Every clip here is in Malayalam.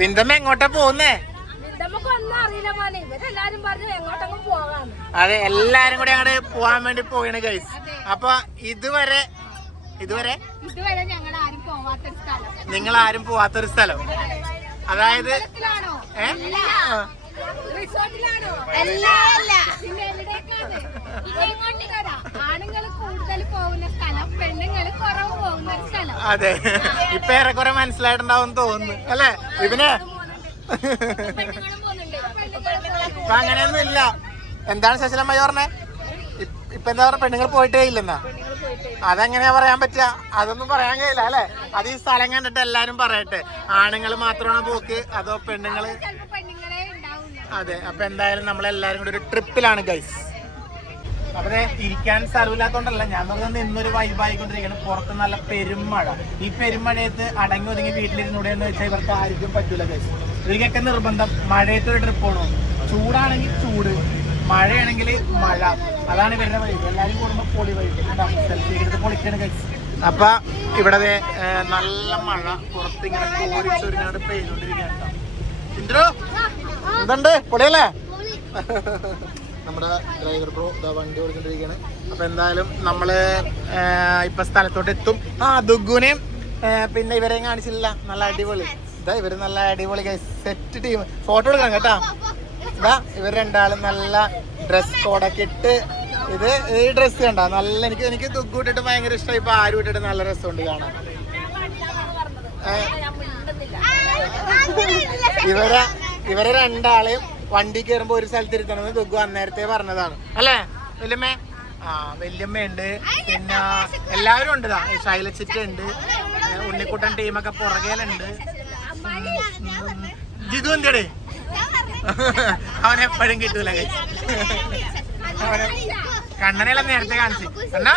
വിന്തമ്മ എങ്ങോട്ടാ പോകുന്നേ? അതെ, എല്ലാരും കൂടി അങ്ങോട്ട് പോവാൻ വേണ്ടി പോവാണ് ഗൈസ്. അപ്പൊ ഇതുവരെ നിങ്ങൾ ആരും പോവാത്തൊരു സ്ഥലം, അതായത് അതെ, ഇപ്പൊ ഏറെക്കുറെ മനസ്സിലായിട്ടുണ്ടാവും തോന്നുന്നു അല്ലേ ഇവന്? ഇപ്പൊ അങ്ങനെയൊന്നും ഇല്ല. എന്താണ് ശശിലമ്മ പറഞ്ഞേ? ഇപ്പൊ എന്താ പറഞ്ഞ, പെണ്ണുങ്ങൾ പോയിട്ടേ ഇല്ലെന്നാ? അതെങ്ങനെയാ പറയാൻ പറ്റുക? അതൊന്നും പറയാൻ കഴിയില്ല അല്ലെ. അത് ഈ സ്ഥലം കണ്ടിട്ട് എല്ലാരും പറയട്ടെ, ആണുങ്ങൾ മാത്രമാണ് പോക്ക് അതോ പെണ്ണുങ്ങള്? അതെ, അപ്പൊ എന്തായാലും നമ്മളെല്ലാരും കൂടി ഒരു ട്രിപ്പിലാണ് ഗൈസ്. അപ്പൊ ഇരിക്കാൻ സ്ഥലമില്ലാത്തോണ്ടല്ല, ഞാൻ പറഞ്ഞത് ഇന്നൊരു വൈബായിക്കൊണ്ടിരിക്കണം. പുറത്ത് നല്ല പെരുമഴ. ഈ പെരുമഴയത്ത് അടങ്ങി ഒതുങ്ങി വീട്ടിലിരുന്നൂടെ എന്ന് വെച്ചാൽ ഇവർക്ക് ആർക്കും പറ്റൂല ഗൈസ്. ഇവർക്കൊക്കെ നിർബന്ധം മഴയത്തൊരു ട്രിപ്പ് പോകണം. ചൂടാണെങ്കിൽ ചൂട്, മഴയാണെങ്കിൽ മഴ. അതാണ് ഇവരുടെ വൈബ്. എല്ലാരും കൂടുമ്പോ പൊളി വൈബ്. സെൽഫി എടുത്ത് പൊളിക്കാണ് ഗൈസ്. അപ്പൊ ഇവിടെ നല്ല മഴ പുറത്തിങ്ങനെ കോരിച്ചൊരിഞ്ഞാട് പെയ്തോണ്ടിരിക്കുകയാണ്. ഇന്ദ്രോ എന്തുണ്ട്? പൊളിയല്ലേ? നമ്മുടെ ഡ്രൈവർ ബ്രോ ഇതാ വണ്ടി ഓടിക്കൊണ്ടിരിക്കുകയാണ്. അപ്പൊ എന്തായാലും നമ്മള് ഇപ്പൊ സ്ഥലത്തോട്ട് എത്തും. ദുഗുനെയും പിന്നെ ഇവരെയും കാണിച്ചില്ല. നല്ല അടിപൊളി. ഇതാ ഇവര് നല്ല അടിപൊളി സെറ്റ് ടീം. ഫോട്ടോ എടുക്കാം കേട്ടാ. ഇതാ ഇവർ രണ്ടാളും നല്ല ഡ്രസ് കോഡൊക്കെ ഇട്ട്. ഈ ഡ്രസ്സ് കണ്ട നല്ല, എനിക്ക് ദുഗു ഇട്ടിട്ട് ഭയങ്കര ഇഷ്ടമായി. ഇപ്പൊ ആരും ഇട്ടിട്ട് നല്ല രസമുണ്ട് കാണാൻ. ഇവരെ രണ്ടാളെയും വണ്ടി കയറുമ്പോ ഒരു സ്ഥലത്ത് ഇരുത്തണമെന്ന് ദുഗു അന്നേരത്തെ പറഞ്ഞതാണ് അല്ലേ വല്യമ്മേ? വല്യമ്മയുണ്ട്, പിന്നെ എല്ലാവരും ഉണ്ട്. ശൈലച്ചിറ്റ ഉണ്ട്, ഉണ്ണിക്കുട്ടൻ ടീമൊക്കെ പുറകേലുണ്ട്. ജിതു എന്തേ? അവനെപ്പോഴും കിട്ടൂല. അവനെ കണ്ണനെല്ലാം നേരത്തെ കാണിച്ചു. എന്നാ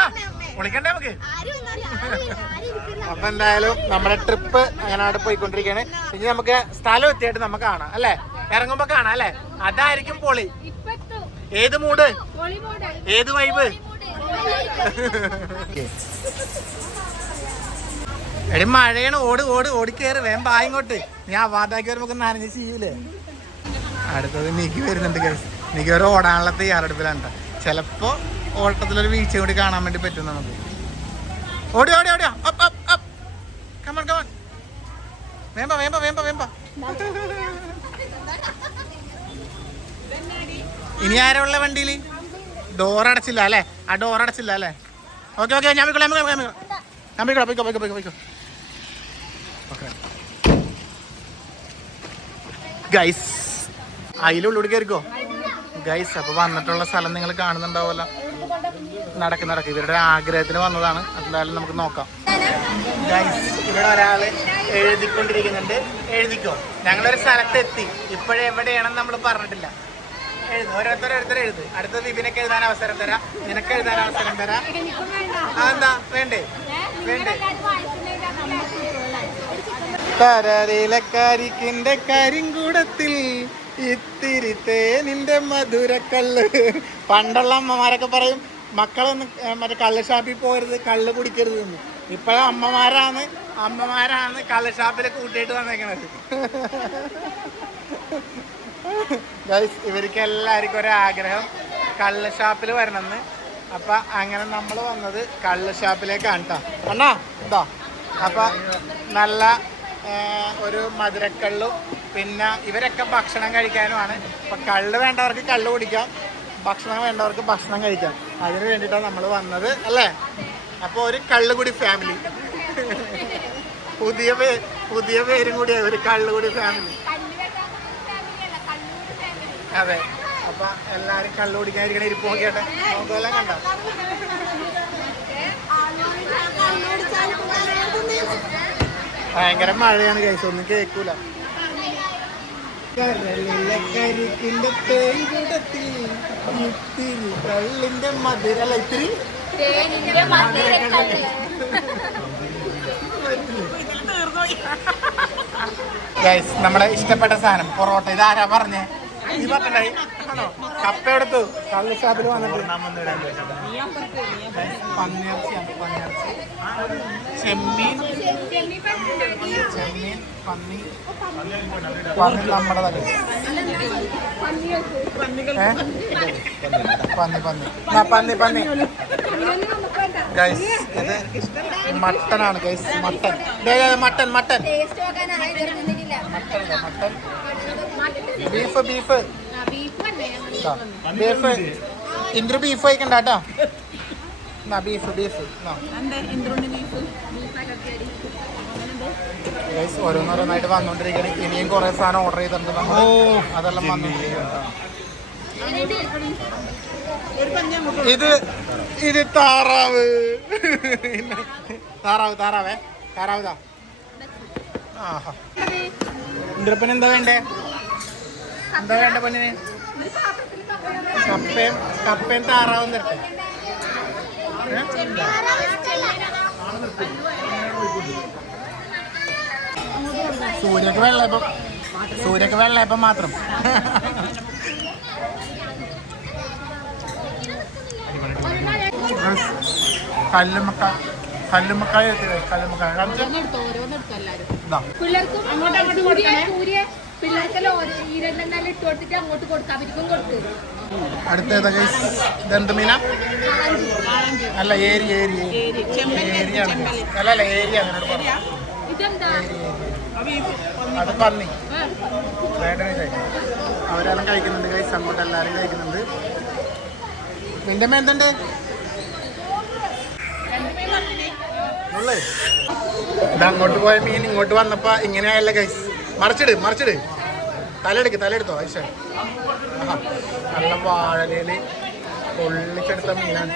വിളിക്കണ്ടേ നമുക്ക്? അപ്പൊ എന്തായാലും നമ്മുടെ ട്രിപ്പ് അങ്ങനെ പോയിക്കൊണ്ടിരിക്കുകയാണ്. ഇനി നമുക്ക് സ്ഥലം എത്തിയിട്ട് നമുക്ക് കാണാം അല്ലെ? ഇറങ്ങുമ്പോ കാണാം അല്ലെ? അതായിരിക്കും പൊളി. ഏത് മൂഡ്, ഏത് വൈബ്? എടി മഴയാണ്, ഓടിക്കേറി വേഗം പായിങ്ങോട്ട്. നീ അവാതാക്കി വരുമ്പോ നനഞ്ഞ് ചെയ്യൂലേ? അടുത്തത് നീക്കി വരുന്നുണ്ട് ഗൈസ്. നീക്കി ഒരു ഓടാനുള്ള തയ്യാറെടുപ്പിലാണ്. ചിലപ്പോ ഓട്ടത്തിലൊരു വീഴ്ച കൂടി കാണാൻ വേണ്ടി പറ്റും നമുക്ക്. ഓടി കമൺ വേമ്പ. ഇനി ആരാ ഉള്ള വണ്ടിയില്? ഡോറടച്ചില്ല അല്ലേ? ആ ഡോറടച്ചില്ല അല്ലേ? ഓക്കെ ഞാൻ പോയിക്കോ. ഗൈസ് അതിലുള്ളിൽ കയറിക്കോ ഗൈസ്. അപ്പൊ വന്നിട്ടുള്ള സ്ഥലം നിങ്ങൾ കാണുന്നുണ്ടാവുമല്ലോ. നടക്ക് ഇവരുടെ ആഗ്രഹത്തിന് വന്നതാണ്. എന്തായാലും നമുക്ക് നോക്കാം ഗൈസ്. ഇവിടെ ഒരാള് എഴുതിക്കൊണ്ടിരിക്കുന്നുണ്ട്. എഴുതിക്കോ. ഞങ്ങളൊരു സ്ഥലത്തെത്തി. ഇപ്പോഴെവിടെയാണെന്ന് നമ്മൾ പറഞ്ഞിട്ടില്ല. ഓരോരുത്തർ എഴുത്. അടുത്ത വിപിനൊക്കെ എഴുതാൻ അവസരം തരാം, നിനക്ക് എഴുതാൻ അവസരം തരാം. അതെന്താ വേണ്ടേ? കരയിലക്കരിക്കിന്റെ കരിങ്കൂടത്തിൽ ഇത്തിരി തേനിന്റെ മധുരക്കള്ള്. പണ്ടുള്ള അമ്മമാരൊക്കെ പറയും മക്കളൊന്ന് മറ്റേ കള്ള് ഷാപ്പിൽ പോകരുത്, കള്ള് കുടിക്കരുത് എന്ന്. ഇപ്പോഴും അമ്മമാരാണ് കള്ള് ഷാപ്പിൽ കൂട്ടിയിട്ട് വന്നേക്കണത്. ഗൈസ് ഇവർക്ക് എല്ലാവർക്കും ഒരാഗ്രഹം കള്ള് ഷാപ്പിൽ വരണമെന്ന്. അപ്പൊ അങ്ങനെ നമ്മൾ വന്നത് കള്ള് ഷാപ്പിലേക്കാണ് കേട്ടോ. അണ്ണാ ഇതാ. അപ്പൊ നല്ല ഒരു മധുരക്കള്ളും പിന്നെ ഇവരൊക്കെ ഭക്ഷണം കഴിക്കാനുമാണ്. അപ്പൊ കള്ള് വേണ്ടവർക്ക് കള്ള് കുടിക്കാം, ഭക്ഷണം വേണ്ടവർക്ക് ഭക്ഷണം കഴിക്കാം. അതിന് വേണ്ടിയിട്ടാണ് നമ്മൾ വന്നത് അല്ലേ? അപ്പോൾ ഒരു കള്ളുകുടി ഫാമിലി. പുതിയ പേരും കൂടിയാണ് ഒരു കള്ളുകുടി ഫാമിലി. അതെ, അപ്പൊ എല്ലാരും കള്ളു കുടിക്കാതിരിക്കണ ഇരിപ്പ് നോക്കിയാട്ടെ. നോക്കുമെല്ലാം കണ്ട ഭയങ്കര മഴയാണ് കൈസ്, ഒന്നും കേൾക്കൂല. കരളിന്റെ തേയിലത്തിൽ ഇത്തിരി കള്ളിന്റെ മധുരല്ല ഇത്തിരി ഗൈസ് നമ്മുടെ ഇഷ്ടപ്പെട്ട സാധനം പൊറോട്ട. ഇതാരാ പറഞ്ഞേ? ഈ പറഞ്ഞായി ആണോ കപ്പ എടുത്തു കള്ള് ഷാപ്പിൽ വന്നിട്ട് പന്നിയിറച്ചിയാണ് പന്നിയിറച്ചി ചെമ്മീൻ പന്നി പന്നി നമ്മുടെ പന്നി പന്നി ഗൈസ് ഇത് മട്ടനാണ് guys mutton mutton mutton mutton beef beef beef Indru beef കഴിക്കണ്ട കേട്ടോ എന്നാ ബീഫ് ബീഫ് ഗൈസ് ഓരോന്നോരോന്നായിട്ട് വന്നോണ്ടിരിക്കുകയാണ് ഇനിയും കുറെ സാധനം ഓർഡർ ചെയ്തിട്ടുണ്ട് നമ്മൾ അതെല്ലാം വന്നോണ്ടിരിക്കുകയാണ് ഇത് ഇത് താറാവ് താറാവ് താറാവേ താറാവുതാ ആഹാ ഇന്ദ്രപ്പന് എന്താ വേണ്ടേ എന്താ വേണ്ട പെണ്ണിന് കപ്പയും താറാവും തരട്ടെ സൂര്യക്ക് വെള്ളയപ്പം മാത്രം കല്ലുമ്മക്കായ അടുത്തേതാ ദന്തമീന അല്ല ഏരി ഏരി ഏരിയാണ് അല്ല ഏരി അങ്ങനോട് പറഞ്ഞു അത് പന്നി വേണ്ട അവരെല്ലാം കഴിക്കുന്നുണ്ട് കൈസ് അങ്ങോട്ട് എല്ലാവരും കഴിക്കുന്നുണ്ട് നിന്റെ മേന്തുണ്ട് ഇതങ്ങോട്ട് പോയ മീൻ ഇങ്ങോട്ട് വന്നപ്പോ ഇങ്ങനെയല്ല ഗൈസ് മറിച്ചിട് തലെടുത്തോ ഐഷ നല്ല വാഴലയില് പൊള്ളിച്ചെടുത്ത മീനാണ്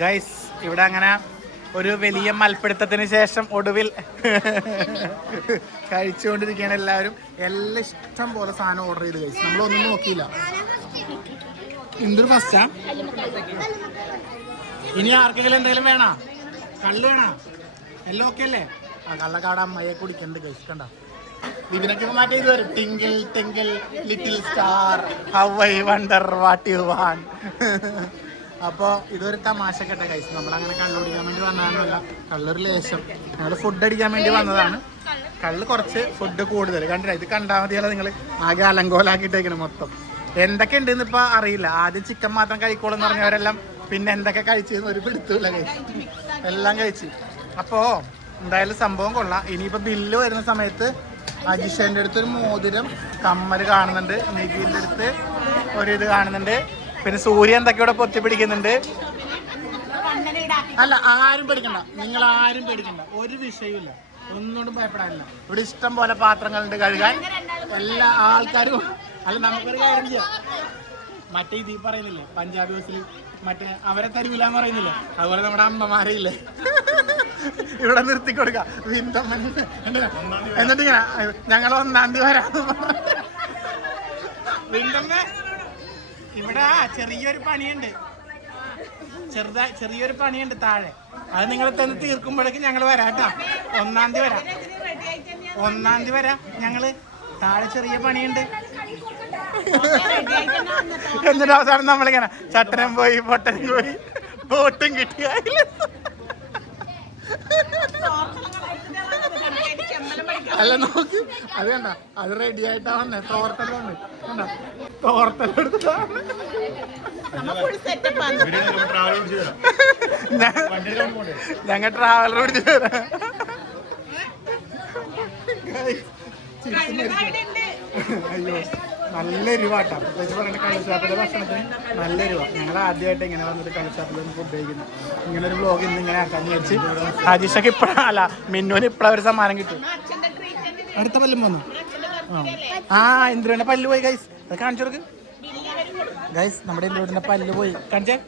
ഗൈസ് ഇവിടെ അങ്ങനെ ഒരു വലിയ മൽപ്പിടുത്തത്തിന് ശേഷം ഒടുവിൽ കഴിച്ചുകൊണ്ടിരിക്കുകയാണ് എല്ലാവരും എല്ലാം ഇഷ്ടം പോലെ സാധനം ഓർഡർ ചെയ്ത് കഴിച്ചു നമ്മളൊന്നും നോക്കിയില്ല എന്തൊരു ഫസ്റ്റാ ഇനി ആർക്കെങ്കിലും എന്തെങ്കിലും വേണോ കള്ള് വേണോ എല്ലാം ഓക്കെ അല്ലേ ആ കള്ളക്കാട് അമ്മയെ കുടിക്കണ്ട് കഴിക്കണ്ട ഇതിനൊക്കെ മാറ്റി ഇത് വരും twinkle twinkle little star how I wonder what you want അപ്പോൾ ഇതൊരു തമാശ കേട്ട കഴിച്ചു നമ്മളങ്ങനെ കള്ള് കുടിക്കാൻ വേണ്ടി വന്നതാണല്ല കള്ളൊരു ലേശം ഞങ്ങൾ ഫുഡ് അടിക്കാൻ വേണ്ടി വന്നതാണ് കള്ള് കുറച്ച് ഫുഡ് കൂടുതൽ കണ്ടില്ല ഇത് കണ്ടാൽ മതിയല്ല നിങ്ങൾ ആകെ അലങ്കോലാക്കിയിട്ടേക്കണം മൊത്തം എന്തൊക്കെ ഉണ്ടെന്ന് ഇപ്പോൾ അറിയില്ല ആദ്യം ചിക്കൻ മാത്രം കഴിക്കോളൂ എന്ന് പറഞ്ഞവരെല്ലാം പിന്നെ എന്തൊക്കെ കഴിച്ചെന്ന് ഒരു പിടുത്തമില്ല കഴിച്ചു എല്ലാം കഴിച്ചു അപ്പോൾ എന്തായാലും സംഭവം കൊള്ളാം ഇനിയിപ്പോൾ ബില്ല് വരുന്ന സമയത്ത് അജിഷേൻ്റെ അടുത്തൊരു മോതിരം കമ്മൽ കാണുന്നുണ്ട് നിഖിലിൻ്റെ അടുത്ത് ഒരിത് കാണുന്നുണ്ട് പിന്നെ സൂര്യ എന്തൊക്കെയോടെ പൊത്തി പിടിക്കുന്നുണ്ട് അല്ല ആരും പേടിക്കണ്ട നിങ്ങൾ ആരും പേടിക്കണ്ട ഒരു വിഷയമില്ല ഒന്നുകൊണ്ടും ഭയപ്പെടാനില്ല ഇവിടെ ഇഷ്ടം പോലെ പാത്രങ്ങളുണ്ട് കഴുകാൻ എല്ലാ ആൾക്കാരും അല്ല നമുക്കൊരു കാര്യം ചെയ്യാം മറ്റേ ഇതീ പറയുന്നില്ലേ പഞ്ചാബി ഹൗസിൽ മറ്റേ അവരെ തരൂലെന്ന് പറയുന്നില്ലേ അതുപോലെ നമ്മുടെ അമ്മമാരെ ഇല്ലേ ഇവിടെ നിർത്തിക്കൊടുക്കാം എന്നിട്ട് ഇങ്ങനെ ഞങ്ങൾ 1-ാം തീയതി വരാന്ന് വിന്തമ്മ ഇവിടെ ചെറിയൊരു പണിയുണ്ട് ചെറിയൊരു പണിയുണ്ട് താഴെ അത് നിങ്ങൾ തന്നെ തീർക്കുമ്പോഴേക്കും ഞങ്ങൾ വരാം കേട്ടോ 1-ാം തീയതി വരാം 1-ാം തീയതി വരാം ഞങ്ങള് താഴെ ചെറിയ പണിയുണ്ട് എന്നിട്ട് അവസാനം നമ്മളിങ്ങനെ ചട്ടനം പോയി പൊട്ടനും പോയി ബോട്ടും കിട്ടിയായില്ല അല്ല നോക്ക് അത് കണ്ട അത് റെഡി ആയിട്ടാ വന്നേ തോർത്തലുണ്ട് കണ്ട തോർത്തെടുത്താണ് ഞങ്ങൾ ട്രാവലർ പിടിച്ചു തരാം അയ്യോ നല്ല രൂപാട്ടാ പ്രത്യേകിച്ച് പറയുന്നത് കള്ളുഷാപ്പിലെ ഭക്ഷണത്തിന് നല്ല രൂപ ഞങ്ങൾ ആദ്യമായിട്ട് ഇങ്ങനെ വന്നിട്ട് കള്ളുഷാപ്പിൽ നിന്ന് ഫുഡ് കഴിക്കുന്നു ഇങ്ങനെ ഒരു വ്ലോഗ് ഇന്ന് ഇങ്ങനെ ആക്കാന്ന് വെച്ച് അജീഷക്ക് ഇപ്പഴല്ല മിന്നുവിന് ഇപ്പഴൊരു സമ്മാനം കിട്ടും അടുത്ത പല്ലും വന്നു ആ ഇന്ദ്രന്റെ പല്ല് പോയി ഗൈസ് അത് കാണിച്ചു കൊടുക്ക് ഗൈസ് നമ്മുടെ ഇന്ദ്രന്റെ പല്ല് പോയി കാണിച്ചേ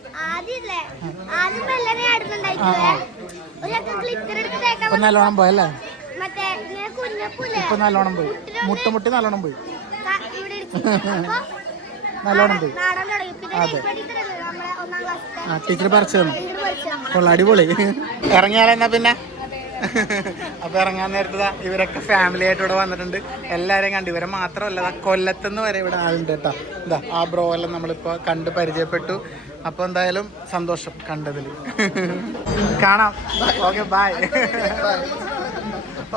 ഇപ്പൊ നല്ലോണം പോയല്ലേ ഇപ്പൊ നല്ലോണം പോയി മുട്ടി നല്ലോണം പോയി നല്ലോണം ഉണ്ട്. അതെ ടീച്ചർ പറിച്ചു തന്നു. കൊള്ള അടിപൊളി. ഇറങ്ങിയാലെന്നാ പിന്നെ. അപ്പൊ ഇറങ്ങാൻ നേരത്തെ ഇവരൊക്കെ ഫാമിലി ആയിട്ട് ഇവിടെ വന്നിട്ടുണ്ട്. എല്ലാരെയും കണ്ടു. ഇവരെ മാത്രമല്ല കൊല്ലത്തുനിന്ന് വരെ ഇവിടെ ആളുണ്ട് കേട്ടോ. എന്താ ആ ബ്രോ എല്ലാം നമ്മളിപ്പോ കണ്ട് പരിചയപ്പെട്ടു. അപ്പൊ എന്തായാലും സന്തോഷം കണ്ടതിൽ. കാണാം. Okay bye.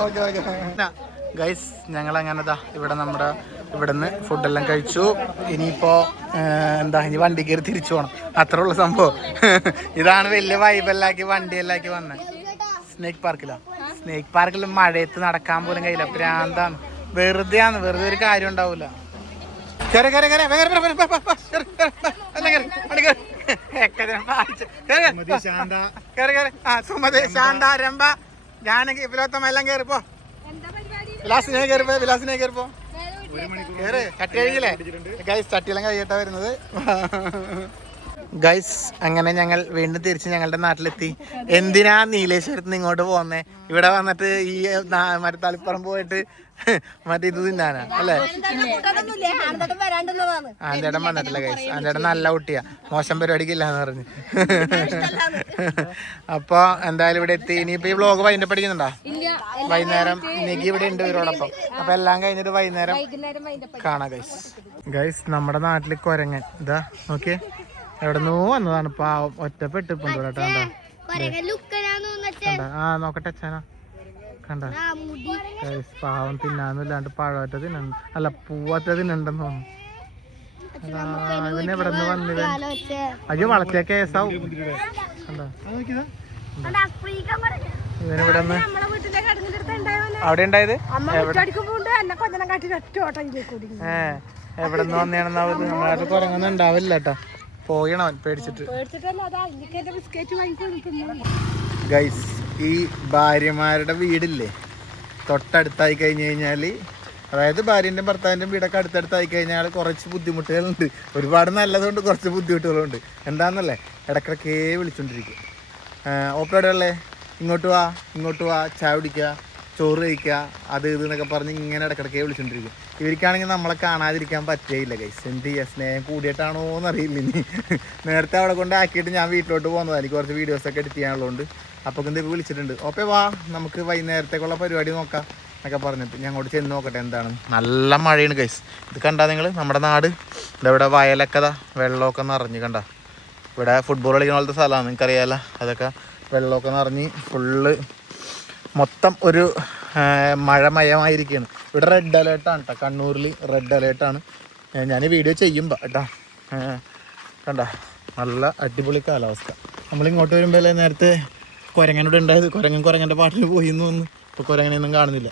Okay okay guys, ഞങ്ങൾ അങ്ങനെതാ ഇവിടെ നമ്മുടെ ഇവിടുന്ന് ഫുഡെല്ലാം കഴിച്ചു. ഇനിയിപ്പോ എന്താ ഇനി വണ്ടി കയറി തിരിച്ചു പോകണം. അത്ര ഉള്ള സംഭവം. ഇതാണ് വലിയ വൈബെല്ലാക്കി വണ്ടിയെല്ലാക്കി വന്നത്. സ്നേക്ക് പാർക്കിലാണ്. സ്നേക്ക് പാർക്കിൽ മഴയത്ത് നടക്കാൻ പോലും കഴിയില്ല. പ്രാന്താണ്. വെറുതെ ഒരു കാര്യം ഉണ്ടാവൂല. സുമതി ശാന്ത രംഭ ജാനകി ഇവരൊത്തം എല്ലാം കയറിപ്പോ. വിലാസിനെ കയറിപ്പോ കേറ്. ചട്ടി കഴിയില്ലേ ഗൈസ്? ചട്ടിയെല്ലാം കഴിയട്ടാ വരുന്നത്. ഗൈസ് അങ്ങനെ ഞങ്ങൾ വീണ്ടും തിരിച്ച് ഞങ്ങളുടെ നാട്ടിലെത്തി. എന്തിനാ നീലേശ്വരത്ത് നിന്ന് ഇങ്ങോട്ട് പോകുന്നേ? ഇവിടെ വന്നിട്ട് ഈ മറ്റേ തളിപ്പറമ്പ് പോയിട്ട് മറ്റേ ഇത് തിന്നാനാ അല്ലേ? ആന്റേടൻ വന്നിട്ടില്ല ഗൈസ്. ആന്റേടൻ നല്ല കുട്ടിയാ, മോശം പരിപാടിക്കില്ലാന്ന് പറഞ്ഞു. അപ്പൊ എന്തായാലും ഇവിടെ എത്തി. ഇനിയിപ്പോ ഈ വ്ളോഗ് വൈകിട്ട് പഠിക്കുന്നുണ്ടോ? വൈകുന്നേരം നികി ഇവിടെ ഉണ്ട് ഇവരോടൊപ്പം. അപ്പൊ എല്ലാം കഴിഞ്ഞിട്ട് വൈകുന്നേരം കാണാം ഗൈസ്. ഗൈസ് നമ്മുടെ നാട്ടില് കൊരങ്ങൻ ഇതാ നോക്കിയേ, എവിടെന്നോ വന്നതാണ്. പാവം ഒറ്റപ്പെട്ട് ഇപ്പൊ കേട്ടോ. ആ നോക്കട്ടെ അച്ഛനാ കണ്ട. പാവം തിന്നാന്നില്ലാണ്ട് പഴവറ്റ തിന്നുണ്ട്. അല്ല പൂവറ്റ തിന്നുണ്ടെന്ന് തോന്നുന്നു. ഇവന് എവിടെ നിന്ന് വന്നിവൻ? അയ്യോ വളർത്തിയ കേസാവും. ഇവനിവിടെ നിന്ന് അവിടെ ഉണ്ടായത് എവിടെ നിന്ന് വന്നേണെന്നാവും. നമ്മളായിട്ട് കുരങ്ങൊന്നും ഉണ്ടാവില്ല കേട്ടോ. പോയണവൻ പേടിച്ചിട്ട്. ഗൈസ് ഈ ഭാര്യമാരുടെ വീടില്ലേ തൊട്ടടുത്തായി കഴിഞ്ഞ് കഴിഞ്ഞാൽ, അതായത് ഭാര്യൻ്റെ ഭർത്താവിൻ്റെ വീടൊക്കെ അടുത്തടുത്തായി കഴിഞ്ഞാൽ കുറച്ച് ബുദ്ധിമുട്ടുകളുണ്ട്. ഒരുപാട് നല്ലതുകൊണ്ട് കുറച്ച് ബുദ്ധിമുട്ടുകളുണ്ട്. എന്താണെന്നല്ലേ ഇടക്കിടക്കേ വിളിച്ചോണ്ടിരിക്കും. ഓപ്പറേറ്ററല്ലേ ഇങ്ങോട്ട് വാ ചായ കുടിക്കുക, ചോറ് കഴിക്കുക, അത് ഇത് എന്നൊക്കെ പറഞ്ഞ് ഇങ്ങനെ ഇടക്കിടക്കേ വിളിച്ചോണ്ടിരിക്കും. ഇവർക്കാണെങ്കിൽ നമ്മളെ കാണാതിരിക്കാൻ പറ്റുകയില്ല ഗൈസ്. എന്ത് ചെയ്യുക, സ്നേഹം കൂടിയിട്ടാണോ എന്നറിയില്ല. ഇനി നേരത്തെ അവിടെ കൊണ്ട് ആക്കിയിട്ട് ഞാൻ വീട്ടിലോട്ട് പോകുന്നതാണ്. എനിക്ക് കുറച്ച് വീഡിയോസൊക്കെ എഡിറ്റ് ചെയ്യാനുള്ളതുകൊണ്ട്. അപ്പോൾ എന്തൊക്കെ വിളിച്ചിട്ടുണ്ട്. ഓപ്പേ വാ നമുക്ക് വൈകുന്നേരത്തേക്കുള്ള പരിപാടി നോക്കാം എന്നൊക്കെ പറഞ്ഞിട്ട് ഞാൻ അങ്ങോട്ട് ചെന്ന് നോക്കട്ടെ എന്താണ്. നല്ല മഴയാണ് ഗൈസ്. ഇത് കണ്ടാ നിങ്ങൾ നമ്മുടെ നാട് ഇവിടെ വയലൊക്കെ വെള്ളമൊക്കെ നിറഞ്ഞ് കണ്ട. ഇവിടെ ഫുട്ബോൾ കളിക്കുന്ന പോലത്തെ സ്ഥലമാണ്, നിങ്ങൾക്കറിയാമല്ലോ. അതൊക്കെ വെള്ളമൊക്കെ നിറഞ്ഞ് ഫുള്ള് മൊത്തം ഒരു മഴമയമായിരിക്കുകയാണ്. ഇവിടെ റെഡ് അലേർട്ടാണ് കേട്ടോ. കണ്ണൂരിൽ റെഡ് അലേർട്ടാണ്. ഞാൻ വീഡിയോ ചെയ്യുമ്പോൾ കേട്ടോ. കണ്ട നല്ല അടിപൊളി കാലാവസ്ഥ. നമ്മളിങ്ങോട്ട് വരുമ്പോൾ അല്ലേ നേരത്തെ കുരങ്ങനോട് ഉണ്ടായത്. കുരങ്ങൻ്റെ പാട്ടിൽ പോയി എന്ന് തോന്നുന്നു. ഇപ്പോൾ കുരങ്ങനെയൊന്നും കാണുന്നില്ല.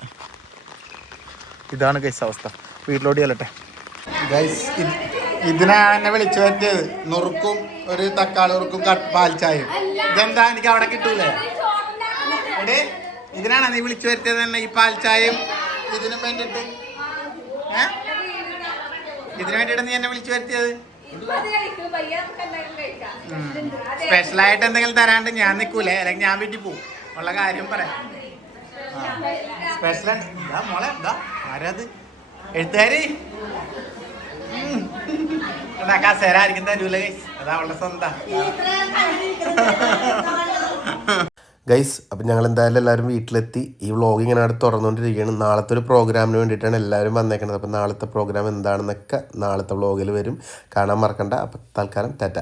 ഇതാണ് ഗൈസ് അവസ്ഥ. വീട്ടിലോട്ട് ചെല്ലട്ടെ ഗൈസ്. ഇതിനാണ് എന്നെ വിളിച്ചു പറ്റിയത്. നുറുക്കും ഒരു തക്കാളി നുറുക്കും പാൽ ചായയും. ഇതെന്താ എനിക്ക് അവിടെ കിട്ടൂലേ? ഇതിനാണ് നീ വിളിച്ചു വരുത്തിയത് തന്നെ, ഈ പാൽ ചായയും ഇതിനും വേണ്ടിയിട്ട്? ഇതിനു വേണ്ടിയിട്ട് നീ എന്നെ വിളിച്ചു വരുത്തിയത്? സ്പെഷ്യലായിട്ട് എന്തെങ്കിലും തരാണ്ട് ഞാൻ നിൽക്കൂലേ? അല്ലെങ്കിൽ ഞാൻ വീട്ടിൽ പോവും. ഉള്ള കാര്യം പറയാം. സ്പെഷ്യലായിട്ട് എന്താ മോളെ? എന്താ ആരാത്? എഴുത്തുകാരി കസേര ആയിരിക്കും തരൂല ഗൈസ്. അതാ അവളുടെ സ്വന്തം ഗൈസ്. അപ്പം ഞങ്ങൾ എന്തായാലും എല്ലാവരും വീട്ടിലെത്തി. ഈ വ്ളോഗ് ഇങ്ങനെ അവിടെ തുറന്നുകൊണ്ടിരിക്കുകയാണ്. നാളത്തെ ഒരു പ്രോഗ്രാമിന് വേണ്ടിയിട്ടാണ് എല്ലാവരും വന്നേക്കുന്നത്. അപ്പം നാളത്തെ പ്രോഗ്രാം എന്താണെന്നൊക്കെ നാളത്തെ വ്ളോഗിൽ വരും. കാണാൻ മറക്കണ്ട. അപ്പം തൽക്കാലം ടാറ്റ.